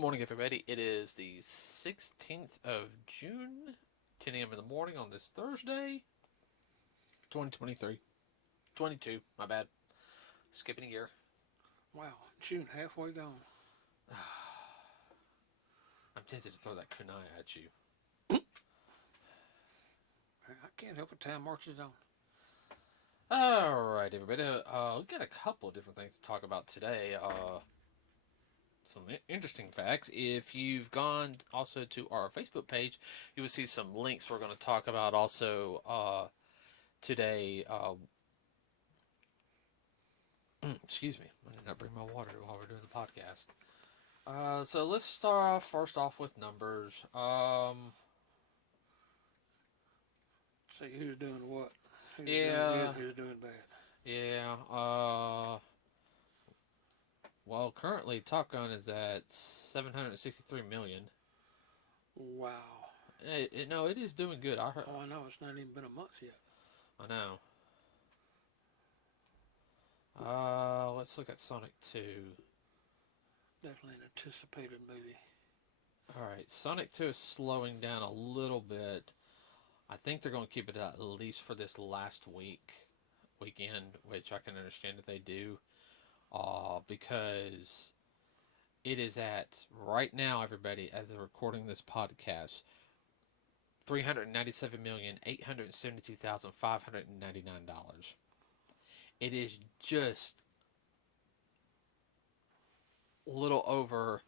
morning, everybody. It is the 16th of June, 10 a.m. in the morning on this Thursday, 2023. 22, my bad. Skipping a year. Wow, June halfway gone. I'm tempted to throw that kunai at you. I can't help it, time marches on. Alright, everybody. We've got a couple of different things to talk about today. Some interesting facts. If you've gone also to our Facebook page, you will see some links we're going to talk about also today. Excuse me, I did not bring my water while we're doing the podcast. So let's start off first off with numbers. See who's doing what. Who's Yeah. doing good, who's doing bad. Yeah. Well, currently Top Gun is at 763 million. Wow. No, it is doing good. I heard. Oh, I know. It's not even been a month yet. I know. Let's look at Sonic 2. Definitely an anticipated movie. Alright, Sonic 2 is slowing down a little bit. I think they're going to keep it at least for this last weekend, which I can understand if they do. Because it is at, right now, everybody, as they're recording this podcast, $397,872,599. It is just a little over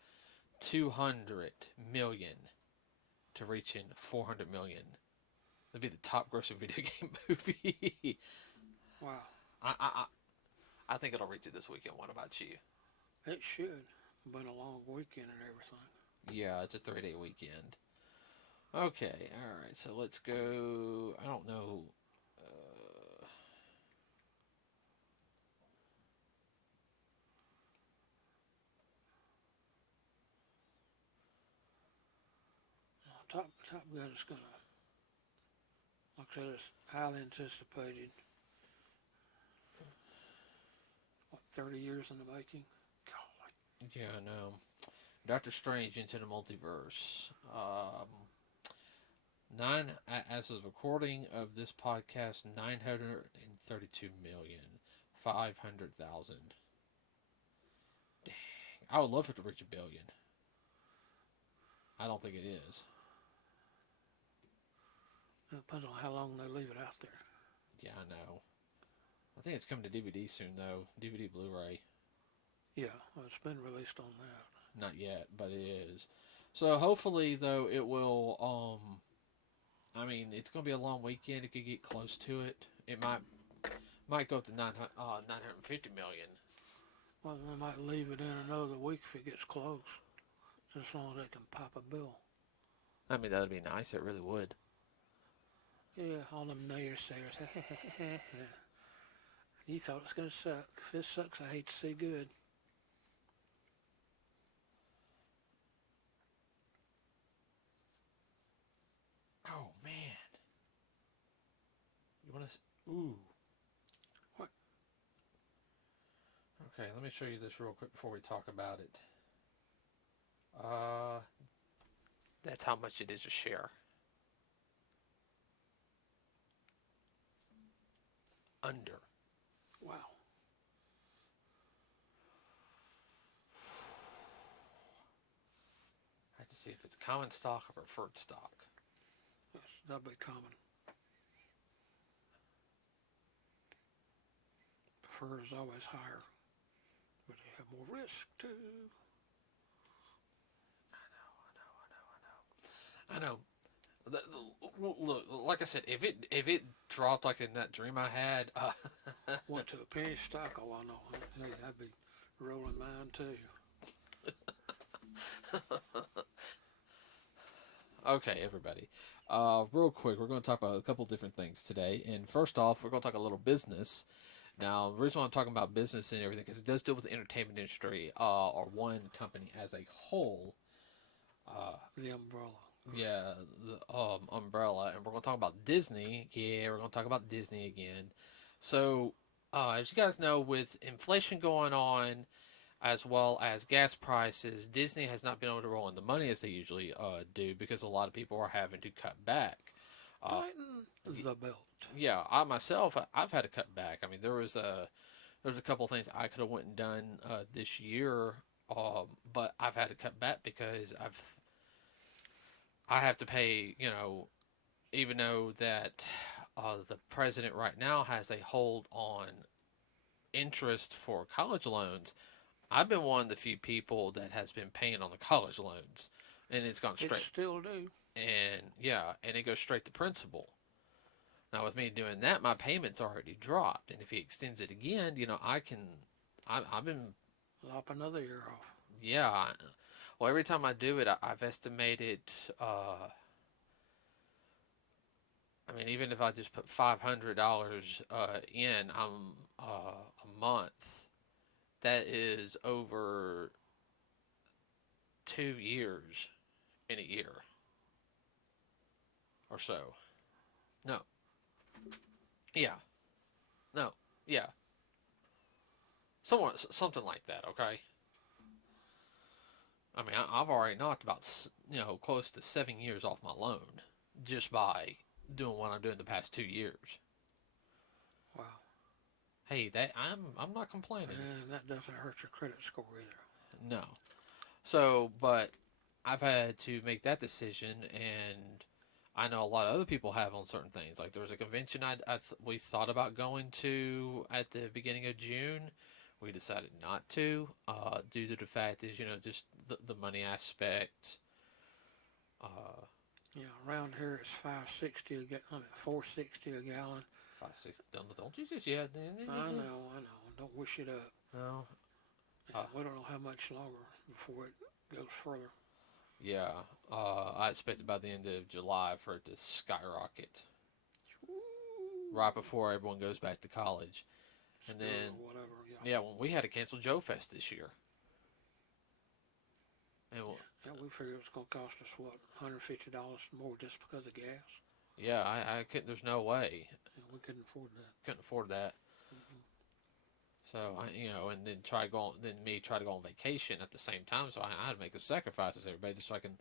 200 million to reach in 400 million. That'd be the top grossing video game movie. Wow. I think it'll reach it this weekend. What about you? It should. Been a long weekend and everything. Yeah, it's a 3-day weekend. Okay, alright, so let's go. I don't know. Top Gun is gonna, like I said, it's highly anticipated. What, 30 years in the making? Golly. Yeah, I know. Doctor Strange Into the Multiverse. As of the recording of this podcast, 932,500,000. Dang, I would love for it to reach 1 billion. I don't think it is. It depends on how long they leave it out there. Yeah, I know. I think it's coming to DVD soon, though. DVD Blu-ray. Yeah, well, it's been released on that. Not yet, but it is. So hopefully, though, it will. I mean, it's going to be a long weekend. It could get close to it. It might go up to 950 million. Well, they might leave it in another week if it gets close. As long as they can pop a bill. I mean, that'd be nice. It really would. Yeah, all them naysayers. You thought it was going to suck. If it sucks, I hate to see good. Oh, man. You want to... Ooh. What? Okay, let me show you this real quick before we talk about it. That's how much it is a share. Under. Wow. I have to see if it's common stock or preferred stock. That'll be common. Preferred is always higher, but they have more risk too. I know. Look, like I said, if it dropped like in that dream I had, Went to a penny stock. Oh, I know. Hey, I'd be rolling mine too. Okay, everybody. Real quick, we're going to talk about a couple different things today. And first off, we're going to talk a little business. Now, the reason why I'm talking about business and everything is it does deal with the entertainment industry, or one company as a whole. The umbrella. Yeah, the umbrella, and we're going to talk about Disney. Yeah, we're going to talk about Disney again. So, as you guys know, with inflation going on, as well as gas prices. Disney has not been able to roll in the money as they usually do because a lot of people are having to cut back. Tighten the belt. Yeah, I myself, I've had to cut back. I mean, there's a couple things I could have went and done this year, but I've had to cut back because I have to pay. Even though that the president right now has a hold on interest for college loans, I've been one of the few people that has been paying on the college loans, and it's gone It straight. still do. And yeah, and it goes straight to principal. Now with me doing that, my payment's already dropped, and if he extends it again, I can. I've been. Lop another year off. Yeah. Well, every time I do it, I've estimated. I mean, even if I just put $500 in, a month. That is over 2 years in a year or so. No. Yeah. No. Yeah. Something like that. Okay. I mean, I've already knocked about close to 7 years off my loan just by doing what I'm doing the past 2 years. Wow. Hey, I'm not complaining. And that doesn't hurt your credit score either. No. So, but I've had to make that decision, and I know a lot of other people have on certain things. Like there was a convention we thought about going to at the beginning of June. We decided not to, due to the fact is just the money aspect. Yeah, around here it's $4.60 a gallon. 560. Don't you just yeah? I know. Don't wish it up. No. We don't know how much longer before it goes further. Yeah, I expected by the end of July for it to skyrocket. Right before everyone goes back to college. And then, whatever, yeah, when we had to cancel Joe Fest this year. And we figured it was going to cost us, $150 more just because of gas? Yeah, I couldn't, there's no way. We couldn't afford that. Couldn't afford that. Mm-hmm. So, and then try to go on vacation at the same time, so I had to make the sacrifices, everybody, just so I can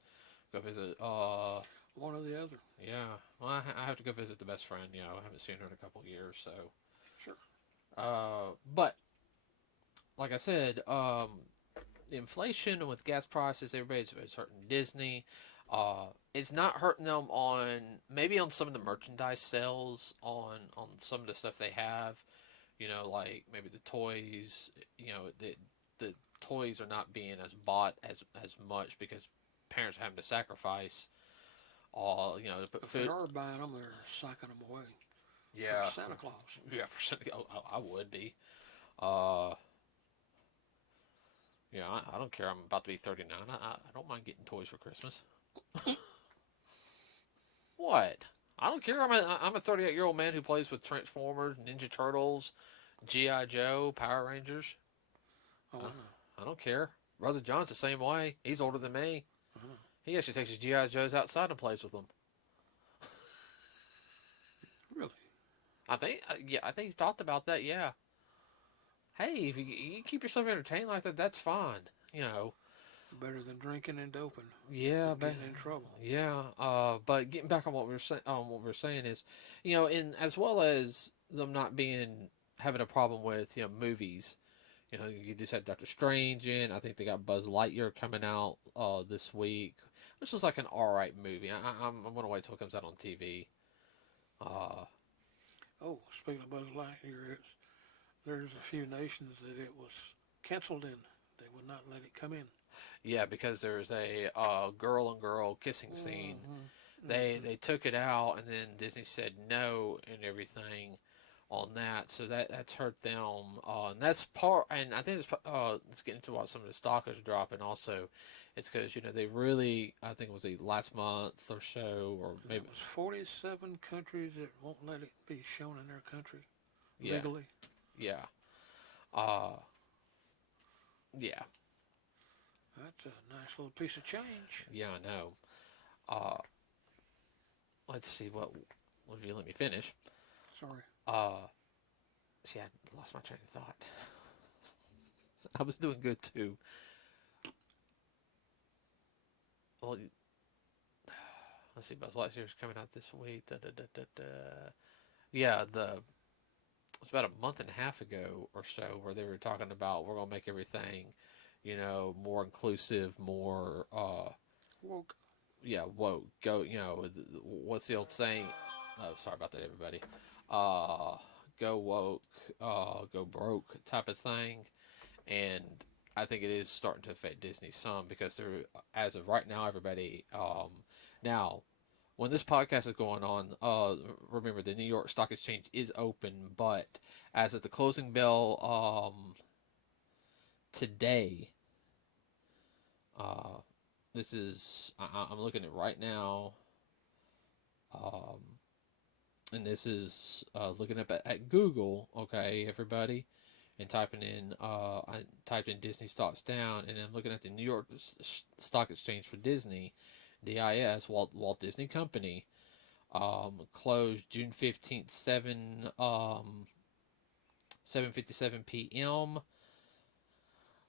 go visit, one or the other. Yeah, well, I have to go visit the best friend, I haven't seen her in a couple of years, so. Sure. But like I said, the inflation with gas prices, it's hurting Disney. It's not hurting them maybe on some of the merchandise sales on some of the stuff they have. Like maybe the toys. The toys are not being bought as much because parents are having to sacrifice. To put if food. They are buying them, they're sacking them away. Yeah, for Santa Claus. Yeah, for Santa Claus, I would be. I don't care. I'm about to be 39. I don't mind getting toys for Christmas. What? I don't care. I'm a 38-year-old man who plays with Transformers, Ninja Turtles, G.I. Joe, Power Rangers. Oh, I know. I don't care. Brother John's the same way. He's older than me. He actually takes his G.I. Joes outside and plays with them. Really? I think he's talked about that. Yeah. Hey, if you keep yourself entertained like that, that's fine. Better than drinking and doping. Yeah, getting in trouble. Yeah. But getting back on what we're saying is, in as well as them not having a problem with movies. You just had Doctor Strange in. I think they got Buzz Lightyear coming out this week, which is like an alright movie. I'm gonna wait till it comes out on TV. Speaking of Buzz Lightyear, there's a few nations that it was canceled in. They would not let it come in. Yeah, because there's a girl and girl kissing scene. Mm-hmm. They took it out, and then Disney said no and everything on that. So that's hurt them. And that's part. And I think it's getting to what some of the stock is dropping. Also, it's because they really. I think it was the last month or so, or maybe it was 47 countries that won't let it be shown in their country legally. Yeah. Yeah. That's a nice little piece of change. Yeah, I know. Let's see if you let me finish. Sorry. See, I lost my train of thought. I was doing good too. Well, let's see, Buzz Lightyear's coming out this week. Da, da, da, da, da. Yeah, it was about a month and a half ago or so where they were talking about we're gonna make everything, more inclusive, more Woke. yeah, woke. Go, what's the old saying? Oh, sorry about that, everybody. Uh, Go woke, go broke type of thing, and I think it is starting to affect Disney some because they're, as of right now, everybody. Now, when this podcast is going on, remember the New York Stock Exchange is open, but as of the closing bell, today, uh, this is I'm looking at right now, um, and this is looking up at Google. Okay, everybody, and typing in I typed in Disney stocks down, and I'm looking at the New York Stock Exchange for Disney, DIS, Walt Disney Company. Closed June 15th, 7:57 p.m.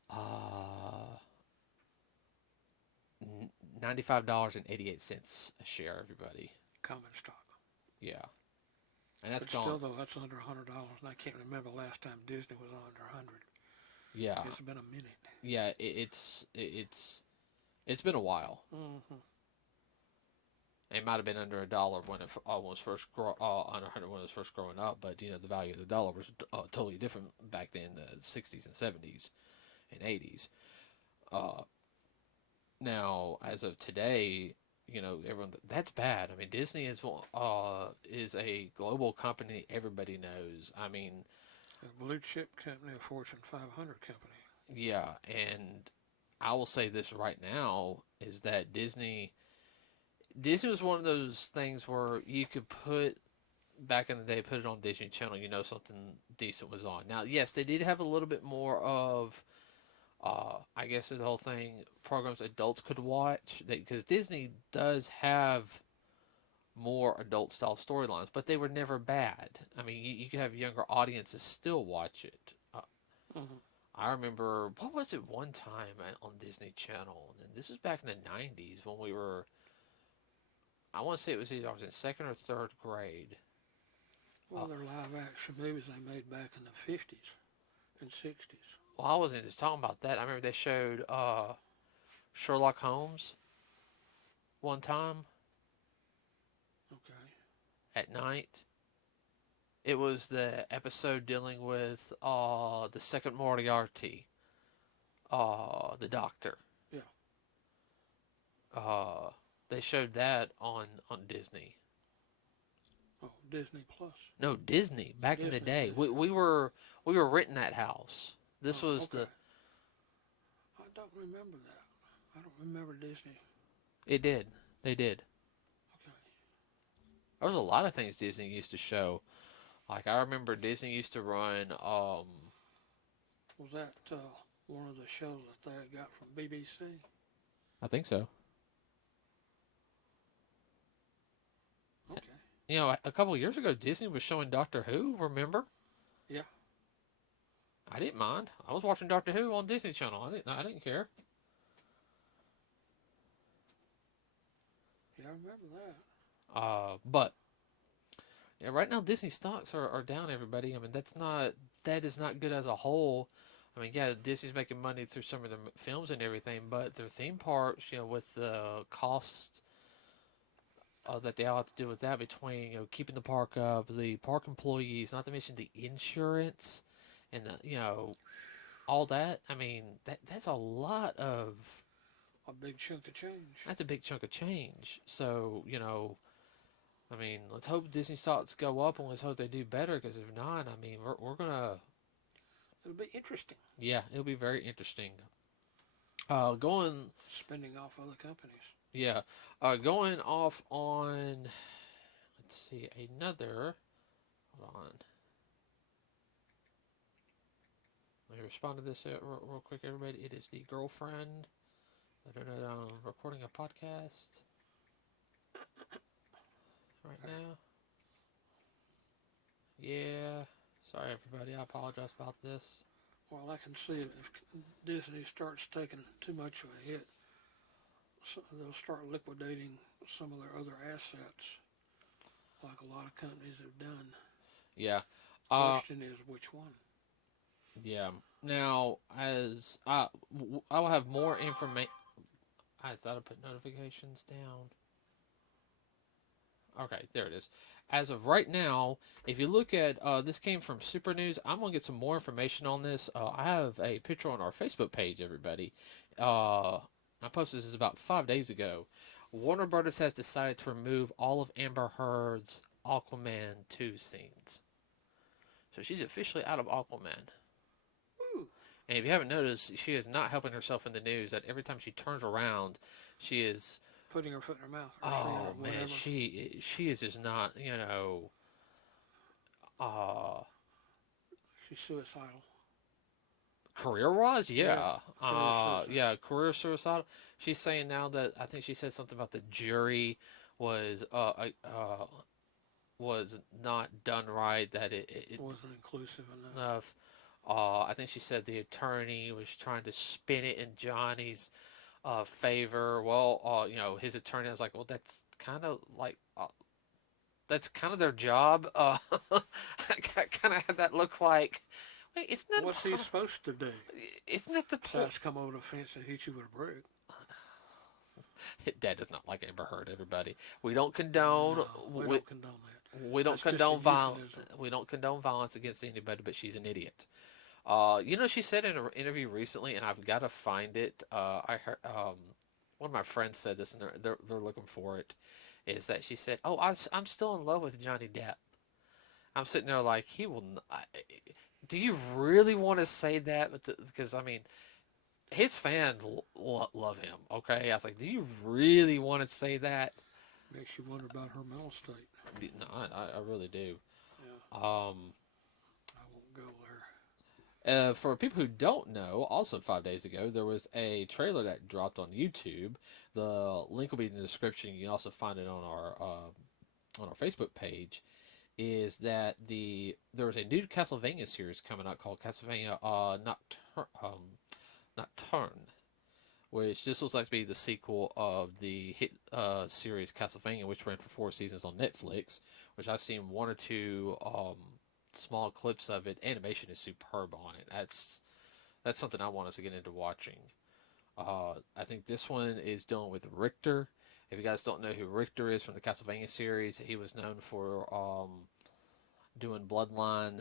Uh, $95.88 a share, everybody. Common stock. Yeah, and that's But gone. still, though, that's under $100, and I can't remember the last time Disney was under 100. Yeah, It's been a minute. yeah. It's been a while. Mm-hmm. It might have been under $1 when it was first under 100 when it was first growing up, but the value of the dollar was totally different back then, the 60s and 70s and 80s. Uh, Now, as of today, everyone that's bad. I mean, Disney is a global company everybody knows. I mean, A blue chip company, a Fortune 500 company. yeah, and I will say this right now is that Disney was one of those things where you could put back in the day, put it on Disney Channel, something decent was on. Now, yes, they did have a little bit more of I guess the whole thing programs adults could watch because Disney does have more adult style storylines, but they were never bad. I mean, you could have younger audiences still watch it. Mm-hmm. I remember what was it one time on Disney Channel, and this was back in the '90s when we were. I want to say it was either I was in second or third grade. Well, they're live action movies they made back in the 50s and 60s. Well, I wasn't just talking about that. I remember they showed Sherlock Holmes one time Okay. at night. It was the episode dealing with the second Moriarty, the Doctor. Yeah. Uh, they showed that on Disney. Oh, Disney Plus. No, Disney. Back in the Disney. day, Disney. we were renting that house. This Oh, was okay. I don't remember that. I don't remember Disney. It did. They did. Okay. There was a lot of things Disney used to show. Like I remember Disney used to run. Was that one of the shows that they had got from BBC? I think so. Okay. A couple of years ago, Disney was showing Doctor Who. Remember? Yeah. I didn't mind. I was watching Doctor Who on Disney Channel. I didn't care. Yeah, I remember that. But yeah, right now Disney stocks are down. Everybody. I mean, that is not good as a whole. I mean, yeah, Disney's making money through some of their films and everything, but their theme parks, with the cost that they all have to do with that between keeping the park up, the park employees, not to mention the insurance, and all that. I mean, that's a lot of. A big chunk of change. That's a big chunk of change. So I mean, let's hope Disney stocks go up, and let's hope they do better. Because if not, I mean, we're gonna. It'll be interesting. Yeah, it'll be very interesting. Going. Spending off other companies. Yeah, going off on. Let's see another. Hold on. Let me respond to this real quick, everybody. It is the girlfriend. I don't know that I'm recording a podcast right now. Yeah. Sorry, everybody. I apologize about this. Well, I can see it. If Disney starts taking too much of a hit, so they'll start liquidating some of their other assets, like a lot of companies have done. Yeah. Question is which one? Yeah. Now, as I will have more information. I thought I put notifications down. Okay, there it is. As of right now, if you look at this came from Super News. I'm gonna get some more information on this. I have a picture on our Facebook page, everybody. I posted this about 5 days ago. Warner Brothers has decided to remove all of Amber Heard's Aquaman 2 scenes. So she's officially out of Aquaman. Ooh. And if you haven't noticed, she is not helping herself in the news. That every time she turns around, she is Putting her foot in her mouth or saying oh or whatever. man, she is just not uh She's suicidal. career wise, yeah. Career suicide. Yeah, career suicidal. She's saying now that I think she said something about the jury was was not done right, that it Wasn't inclusive enough. enough. I think she said the attorney was trying to spin it in Johnny's favor. Well, his attorney was like, well, that's kind of like that's kind of their job. I kind of had that look like, wait, isn't that What's he supposed to do? Isn't that the point? Besides come over the fence and hit you with a brick. Dad does not like Amber Heard. Everybody, we don't condone. No, we don't condone that. We don't That's just condone a violence. euphemism. We don't condone violence against anybody, but she's an idiot. She said in an interview recently, and I've got to find it. I heard one of my friends said this, and they're looking for it. Is that she said, "Oh, I'm still in love with Johnny Depp." I'm sitting there like, he will. Do you really want to say that? Because I mean, his fans love him. Okay, I was like, do you really want to say that? Makes you wonder about her mental state. No, I really do. Yeah. I won't go there. For people who don't know, also 5 days ago, there was a trailer that dropped on YouTube. The link will be in the description. You can also find it on our Facebook page. Is that there was a new Castlevania series coming out called Castlevania Nocturne, which this looks like to be the sequel of the hit series Castlevania, which ran for 4 seasons on Netflix. Which I've seen one or two small clips of it. Animation is superb on it. That's something I want us to get into watching. I think this one is dealing with Richter. If you guys don't know who Richter is from the Castlevania series, he was known for doing Bloodline.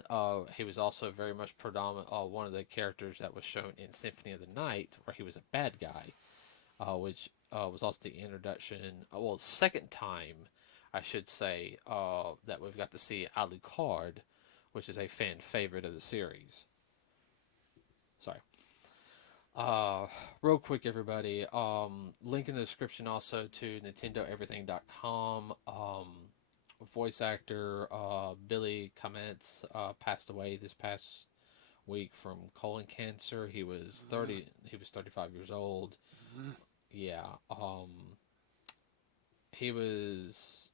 He was also very much predominant. One of the characters that was shown in Symphony of the Night, where he was a bad guy, which was also the introduction. Second time, I should say, that we've got to see Alucard, which is a fan favorite of the series. Sorry. Real quick, everybody. Link in the description also to NintendoEverything.com. Voice actor Billy Comments passed away this past week from colon cancer. He was 30. He was 35 years old. Yeah. He was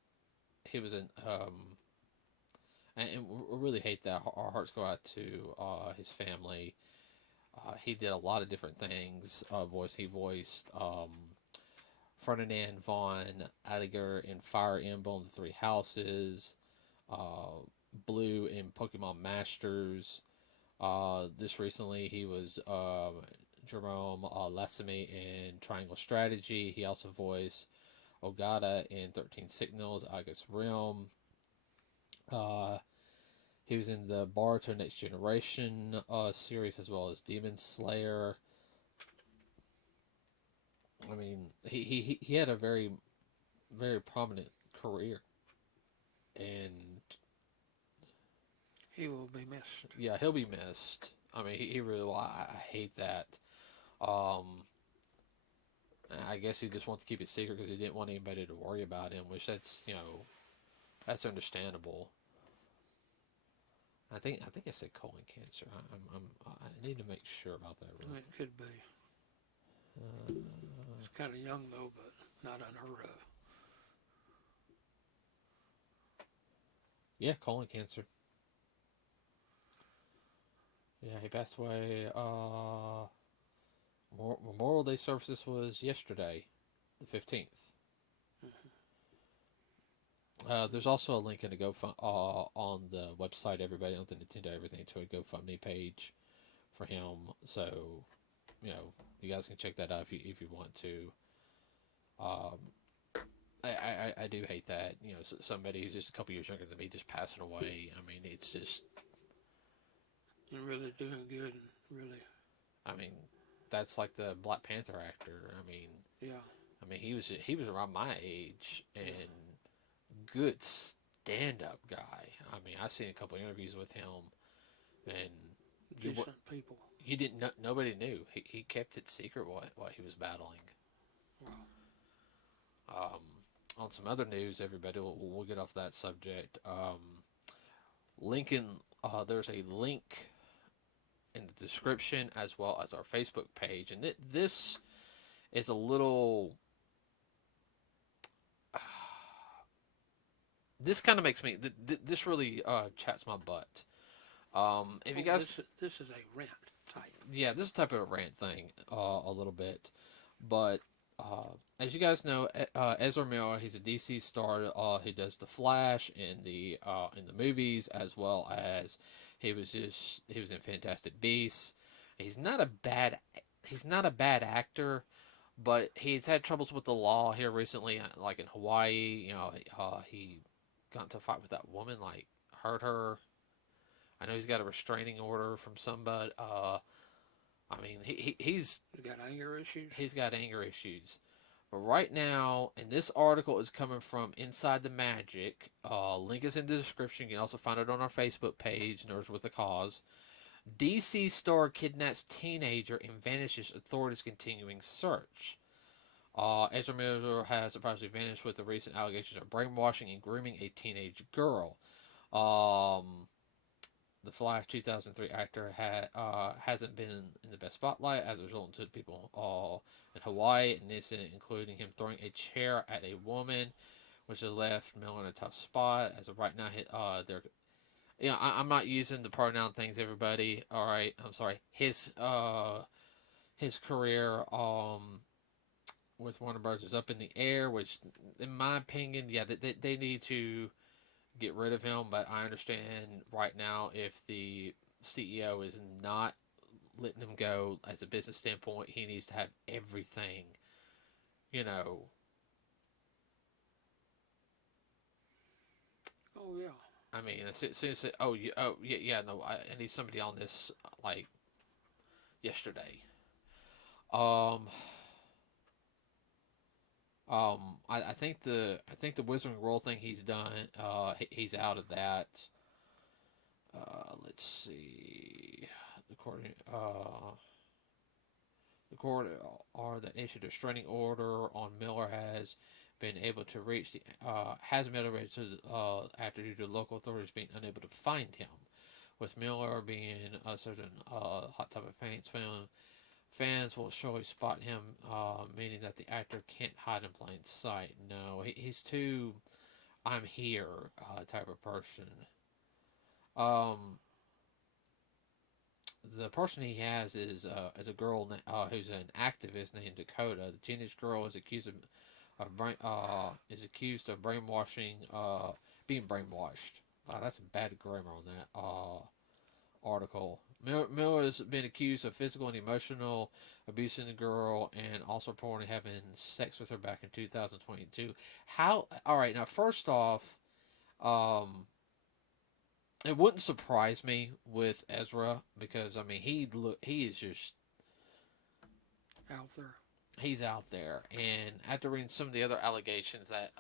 an and we really hate that. Our hearts go out to his family. He did a lot of different things. He voiced Ferdinand von Adliger in Fire Emblem: The Three Houses, Blue in Pokemon Masters. This recently, he was Jerome Lassamy in Triangle Strategy. He also voiced Ogata in 13 Signals, August Realm. He was in the Boruto Next Generation series, as well as Demon Slayer. I mean, he had a very, very prominent career, and he will be missed. Yeah, he'll be missed. I mean, he really will. I hate that. I guess he just wants to keep it secret because he didn't want anybody to worry about him, which that's that's understandable. I think I said colon cancer. I need to make sure about that. Really. It could be. It's kind of young though, but not unheard of. Yeah, colon cancer. Yeah, he passed away. Memorial Day services was yesterday, the 15th. There's also a link in the GoFund on the website, everybody on the Nintendo Everything, to a GoFundMe page for him. So, you know, you guys can check that out if you want to. Um, I do hate that, you know, somebody who's just a couple years younger than me just passing away. I mean, it's just, And really doing good, and really, I mean, that's like the Black Panther actor. yeah, He was around my age and good stand up guy. I mean, I seen a couple interviews with him, and decent people. you didn't know, nobody knew. He kept it secret what he was battling. Wow. On some other news, everybody, we'll get off that subject. Lincoln, there's a link in the description as well as our Facebook page, and this is a little. This kind of makes me. This really chats my butt. If you guys, this is a rant type. yeah, this is type of a rant thing, a little bit, but as you guys know, Ezra Miller, he's a DC star. He does the Flash in the movies, as well as he was in Fantastic Beasts. He's not a bad actor, but he's had troubles with the law here recently, like in Hawaii. You know, he got into a fight with that woman, like hurt her. I know he's got a restraining order from somebody. I mean, he's got anger issues. He's got anger issues. But right now, and this article is coming from Inside the Magic. Link is in the description. You can also find it on our Facebook page, Nerds with a Cause. DC star kidnaps teenager and vanishes. Authorities continuing search. Ezra Miller has surprisingly vanished with the recent allegations of brainwashing and grooming a teenage girl. The Flash 2003 actor hasn't been in the best spotlight as a result of people in Hawaii, an incident including him throwing a chair at a woman, which has left Miller in a tough spot. As of right now, they're, you know, I'm not using the pronoun things, everybody. All right, I'm sorry. His career with Warner Bros. Is up in the air, which, in my opinion, yeah, they need to get rid of him, but I understand right now if the CEO is not letting him go as a business standpoint, he needs to have everything, you know. Oh yeah. I mean, as soon as no, I need somebody on this like yesterday. I think the Wizarding World thing he's done. He's out of that. Let's see. The court that issued a restraining order on Miller has been able to reach the after due to local authorities being unable to find him. With Miller being a certain hot topic fans will surely spot him, meaning that the actor can't hide in plain sight. No, he's too I'm here type of person. The person he has is a girl who's an activist named Dakota. The teenage girl is accused of brainwashing, being brainwashed. That's bad grammar on that article. Miller has been accused of physical and emotional abuse in the girl, and also reportedly having sex with her back in 2022. How? All right, now first off, it wouldn't surprise me with Ezra because I mean he is just out there. He's out there, and after reading some of the other allegations that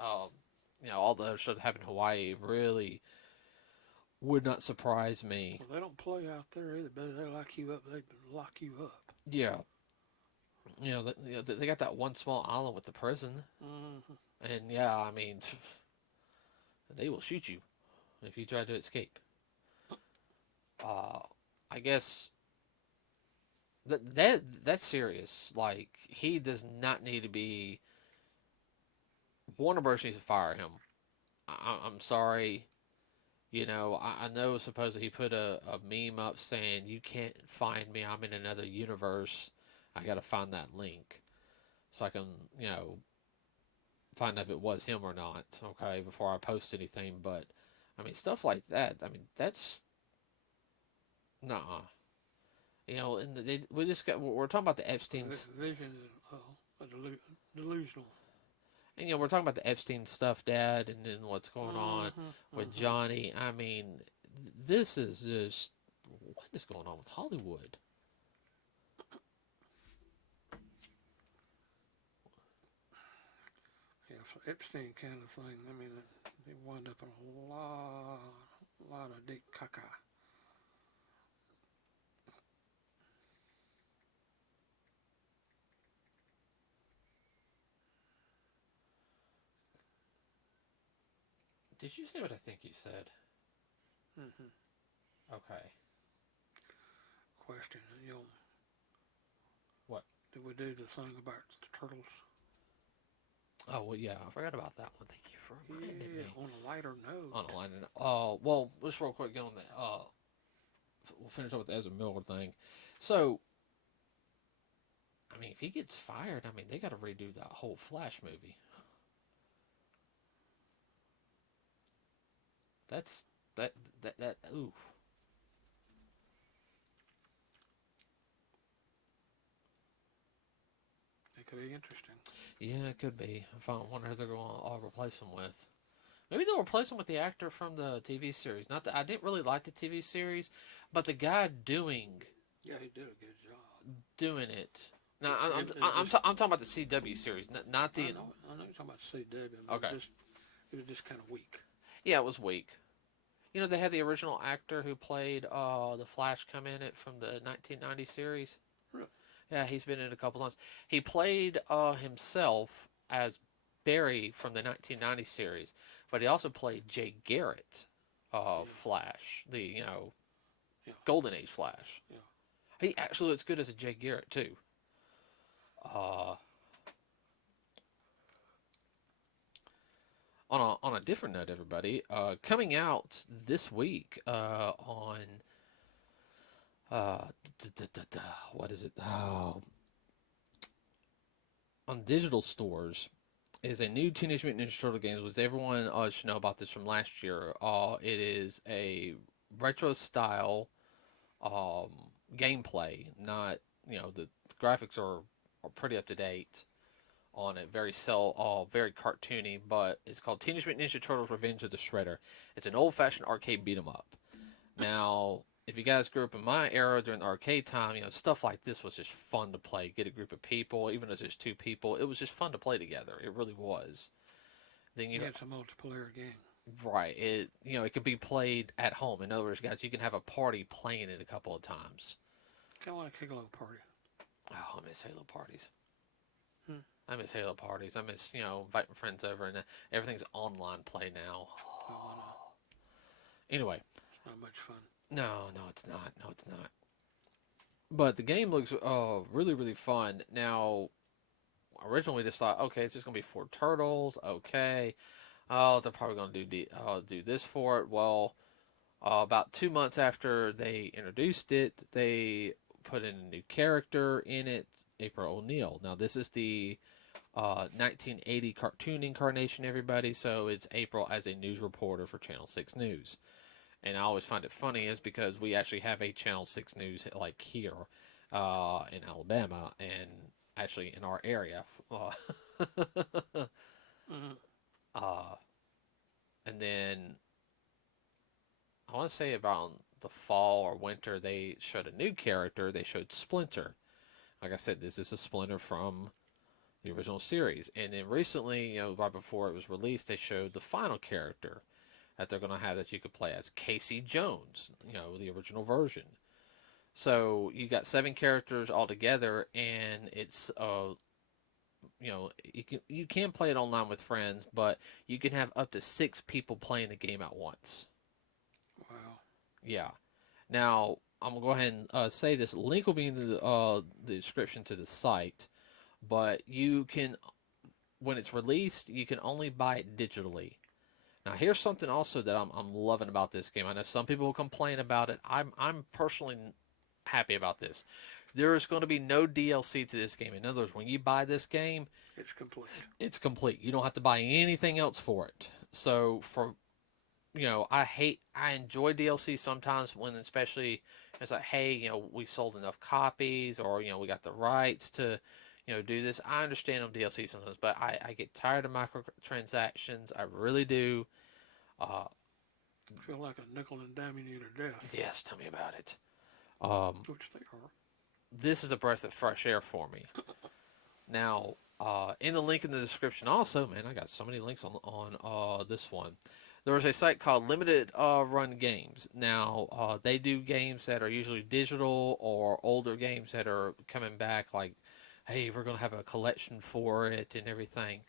you know, all the other stuff that happened in Hawaii really would not surprise me. Well, they don't play out there either, but they lock you up. They lock you up. Yeah. You know, they got that one small island with the prison. Mm-hmm. And yeah, I mean, they will shoot you if you try to escape. I guess that's serious. Like, he does not need to be. Warner Bros. Needs to fire him. I'm sorry. I know supposedly he put a meme up saying, "You can't find me. I'm in another universe. I got to find that link so I can, find out if it was him or not, okay, before I post anything." But, I mean, stuff like that, I mean, that's, nah. And we just we're talking about the Epstein, Vision is delusional. and, we're talking about the Epstein stuff, Dad, and then what's going on with Johnny. I mean, this is just, what is going on with Hollywood? Yeah, so Epstein kind of thing. I mean, they wound up in a lot of deep caca. Did you say what I think you said? Mm-hmm. Okay. Question, What? did we do the thing about the turtles? Oh, well, yeah, I forgot about that one. Thank you for reminding me. On a lighter note. On a lighter note. Well, just real quick, get on that. We'll finish up with the Ezra Miller thing. So, I mean, if he gets fired, I mean, they got to redo that whole Flash movie. That's that. Ooh. It could be interesting. Yeah, it could be. I wonder who they're going to replace him with. Maybe they'll replace him with the actor from the TV series. Not that I didn't really like the TV series, but the guy doing Yeah, he did a good job doing it. Now I'm just, talking about the CW series, not the. I know you're talking about CW. But Okay. It was just kind of weak. Yeah, it was weak. They had the original actor who played the Flash come in it from the 1990 series. Really? Yeah, he's been in it a couple times. He played himself as Barry from the 1990 series, but he also played Jay Garrett, Flash, the Yeah. Golden Age Flash. Yeah. He actually looks good as a Jay Garrett too. On a different note, everybody, coming out this week on what is it? Oh, on digital stores is a new Teenage Mutant Ninja Turtle games, which everyone should know about this from last year. It is a retro style gameplay. Not the graphics are pretty up to date on it, very very cartoony, but it's called Teenage Mutant Ninja Turtles: Revenge of the Shredder. It's an old-fashioned arcade beat 'em up. Now, if you guys grew up in my era during the arcade time, stuff like this was just fun to play. Get a group of people, even if there's 2 people, it was just fun to play together. It really was. Then you had some multiplayer game. Right. It can be played at home. In other words, guys, you can have a party playing it a couple of times. Kind of like a Halo party. Oh, I miss Halo parties. I miss Halo parties. I miss, inviting friends over, and everything's online play now. Anyway. It's not much fun. No, it's not. No, it's not. But the game looks really, really fun. Now, originally we just thought, okay, it's just going to be 4 turtles. Okay. Oh, they're probably going to do this for it. Well, about 2 months after they introduced it, they put in a new character in it, April O'Neil. Now, this is the 1980 cartoon incarnation, everybody. So it's April as a news reporter for Channel 6 News. And I always find it funny is because we actually have a Channel 6 News like here in Alabama and actually in our area. And then I want to say about the fall or winter, they showed a new character. They showed Splinter. Like I said, this is a Splinter from the original series. And then recently, right before it was released, they showed the final character that they're going to have that you could play as Casey Jones, the original version. So you got 7 characters all together, and it's you can play it online with friends, but you can have up to 6 people playing the game at once. Wow. Yeah. Now I'm gonna go ahead and say this link will be in the description to the site, but you can, when it's released, you can only buy it digitally. Now, here's something also that I'm loving about this game. I know some people will complain about it. I'm personally happy about this. There is going to be no DLC to this game. In other words, when you buy this game, It's complete. it's complete. You don't have to buy anything else for it. So for I enjoy DLC sometimes when especially it's like, hey, we sold enough copies or we got the rights to do this. I understand on DLC sometimes, but I get tired of microtransactions. I really do. Uh, Feel like a nickel and diming you to death. yes, tell me about it. Which they are. This is a breath of fresh air for me. Now, in the link in the description, also, man, I got so many links on this one. There's a site called Limited Run Games. Now, they do games that are usually digital or older games that are coming back. Like, hey, we're gonna have a collection for it and everything.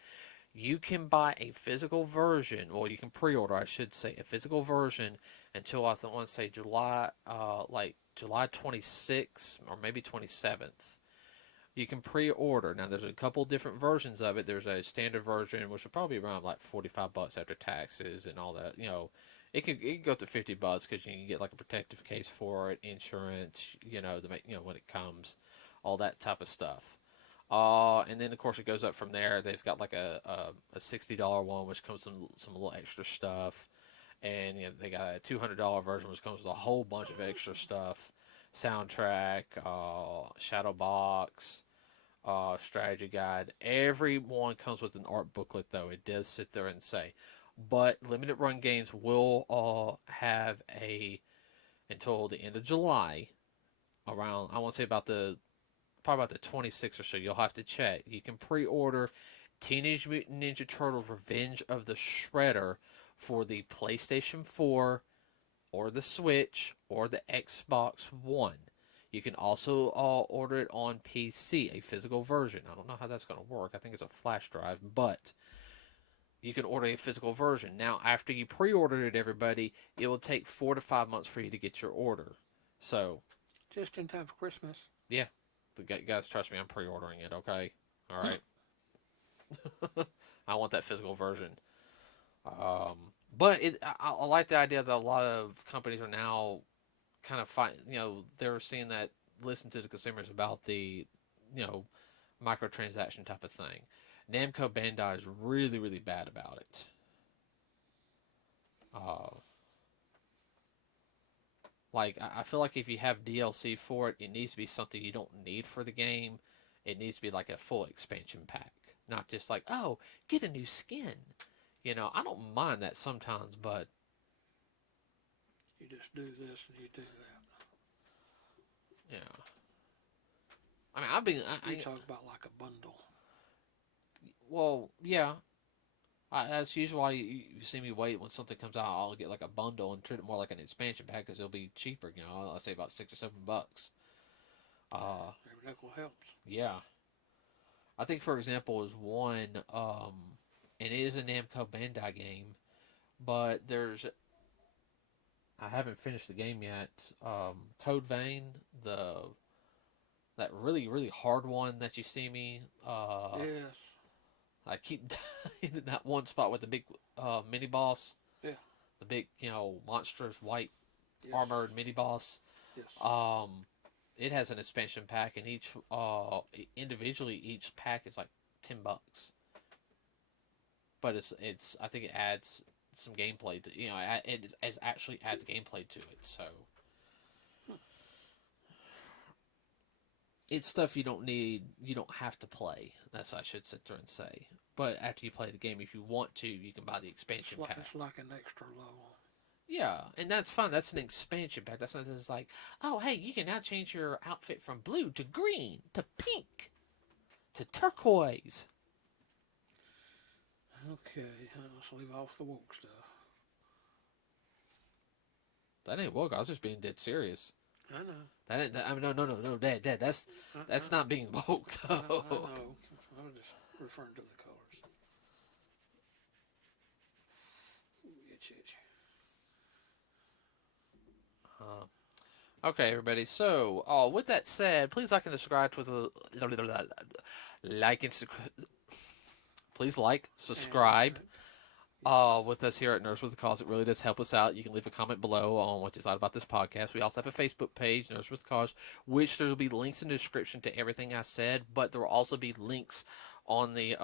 You can buy a physical version. Well, you can pre-order, I should say, a physical version until I want to say July, like July 26th or maybe 27th. You can pre-order. Now, there's a couple different versions of it. There's a standard version, which will probably be around like $45 after taxes and all that. It can go up to $50 because you can get like a protective case for it, insurance, to make when it comes, all that type of stuff. And then of course it goes up from there. They've got like a $60 one, which comes with some little extra stuff, and they got a $200 version, which comes with a whole bunch of extra stuff, soundtrack, shadow box, strategy guide. Every one comes with an art booklet, though. It does sit there and say, but limited run games will have until the end of July, around I want to say probably about the 26th or so. You'll have to check. You can pre-order Teenage Mutant Ninja Turtles Revenge of the Shredder for the PlayStation 4 or the Switch or the Xbox One. You can also order it on PC, a physical version. I don't know how that's going to work. I think it's a flash drive, but you can order a physical version. Now, after you pre-ordered it, everybody, it will take 4 to 5 months for you to get your order. So, just in time for Christmas. Yeah. Guys, trust me, I'm pre-ordering it, okay? All right. I want that physical version. But I like the idea that a lot of companies are now kind of they're seeing that, listen to the consumers about the, microtransaction type of thing. Namco Bandai is really, really bad about it. Like, I feel like if you have DLC for it, it needs to be something you don't need for the game. It needs to be like a full expansion pack. Not just like, oh, get a new skin. I don't mind that sometimes, but... You just do this and you do that. Yeah. I mean, You talk about like a bundle. Well, yeah. As usual, you see me wait when something comes out. I'll get like a bundle and treat it more like an expansion pack because it'll be cheaper. I'll say about $6 or $7. Every nickel helps. Yeah, I think for example is one, and it is a Namco Bandai game, but I haven't finished the game yet. Code Vein, that really really hard one that you see me. Yes. I keep dying in that one spot with the big mini boss. Yeah. The big, monstrous white Yes. armored mini boss. Yes. It has an expansion pack, and individually each pack is like $10. But it's I think it adds some gameplay to it actually adds gameplay to it. So it's stuff you don't need, you don't have to play. That's what I should sit there and say. But after you play the game, if you want to, you can buy the expansion pack. It's like an extra level. Yeah, and that's fun. That's an expansion pack. That's not just like, oh, hey, you can now change your outfit from blue to green to pink to turquoise. Okay, let's leave off the woke stuff. That ain't woke. I was just being dead serious. I know. That ain't. I mean, no, Dad. That's not being woke. I know. I'm just referring to the colors. Itch. Okay, everybody. So, with that said, please like and subscribe to the please like, subscribe, with us here at Nerds with a Cause. It really does help us out. You can leave a comment below on what you thought about this podcast. We also have a Facebook page, Nerds with a Cause, which there will be links in the description to everything I said, but there will also be links on the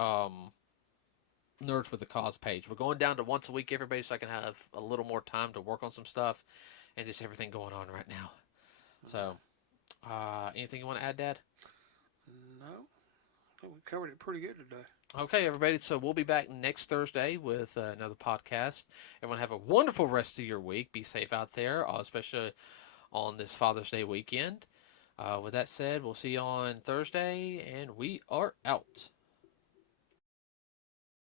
Nerds with a Cause page. We're going down to once a week, everybody, so I can have a little more time to work on some stuff and just everything going on right now. So, anything you want to add, Dad? No, I think we covered it pretty good today. Okay, everybody. So we'll be back next Thursday with another podcast. Everyone have a wonderful rest of your week. Be safe out there, especially on this Father's Day weekend. With that said, we'll see you on Thursday, and we are out.